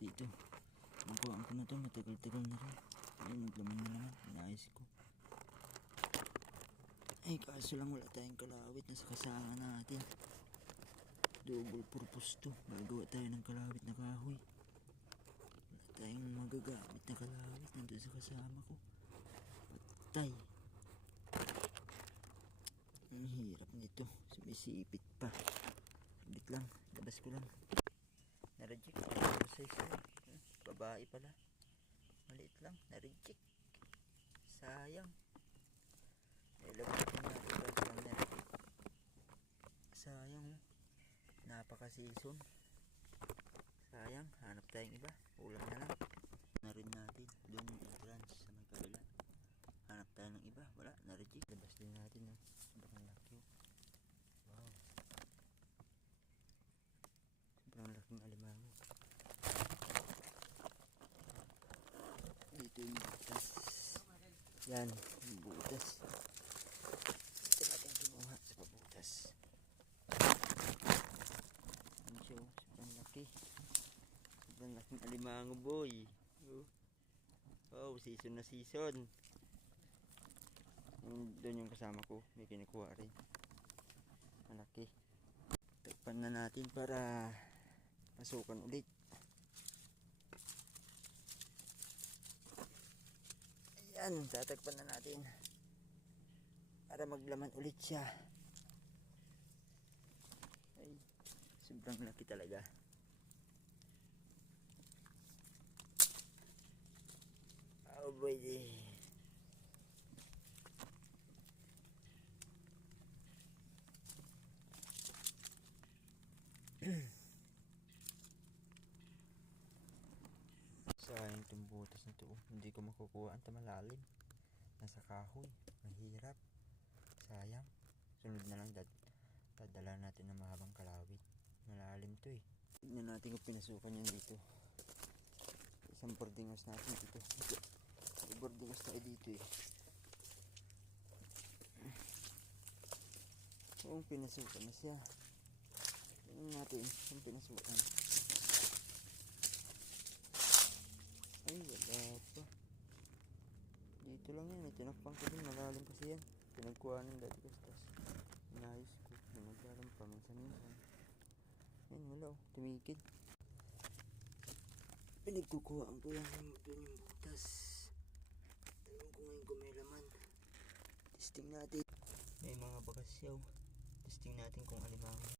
dito. Nakuhaan ko na to, matagal-tagal na rin. Ayun, naglaman na naman, inayos ko. Ay, kaso lang wala tayong kalawit na sa kasama natin. Double purpose to. Gagawa tayo ng kalawit na kahoy. Wala tayong magagamit na kalawit. Nandun sa kasama ko. Patay. Ang hirap nito. Sumisipit pa. Bit lang. Labas ko lang. Na-reject. Babae pala. Maliit lang. Na-reject. Sayang. Ilabatin natin lang na-reject. Sayang. Napaka-season. Sayang. Hanap tayong iba. Ulam na lang. Na rin natin. Doon yung entrance sa may kabila. Hanap tayo ng iba. Wala. Na-reject. Labas din natin. Sobrang laki. Wow. Sobrang laking alimango. Dito yung butas. Yan. Yung butas. Ito natin kinuha sa pabutas. Yan siya. Sobrang laki. Sobrang laking alimango boy. Oh, season na season. Doon yung kasama ko. May kinukuha rin. Malaki. Takpan na natin para pasukan ulit. Ayan, tatakpan na natin para maglaman ulit siya. Ay, sobrang laki talaga. Oh boy. Sayang itong butas na ito. Hindi ko makukuha. Ang malalim. Nasa kahoy. Mahirap. Sayang. Sunod na lang dadala natin ng mahabang kalawit. Malalim to eh. Tignan natin kung pinasukan yan dito. Isang boarding house natin dito. May boarding house tayo dito eh. Kung pinasukan na siya. Tignan natin kung pinasukan. Ay, wala pa. Dito lang yan. Tinakpang ko din. Malalim kasi yan. Pinagkuhanan dati ko. Tapos, inayos ko. Naglalam pa. Minsan-minsan. Yan, wala o. Tumikid. Pinagkukuhaan ko lang doon yung butas. Tanong ko ngayon kung may laman. Testing natin. May mga bakas yaw. Testing natin kung alimango.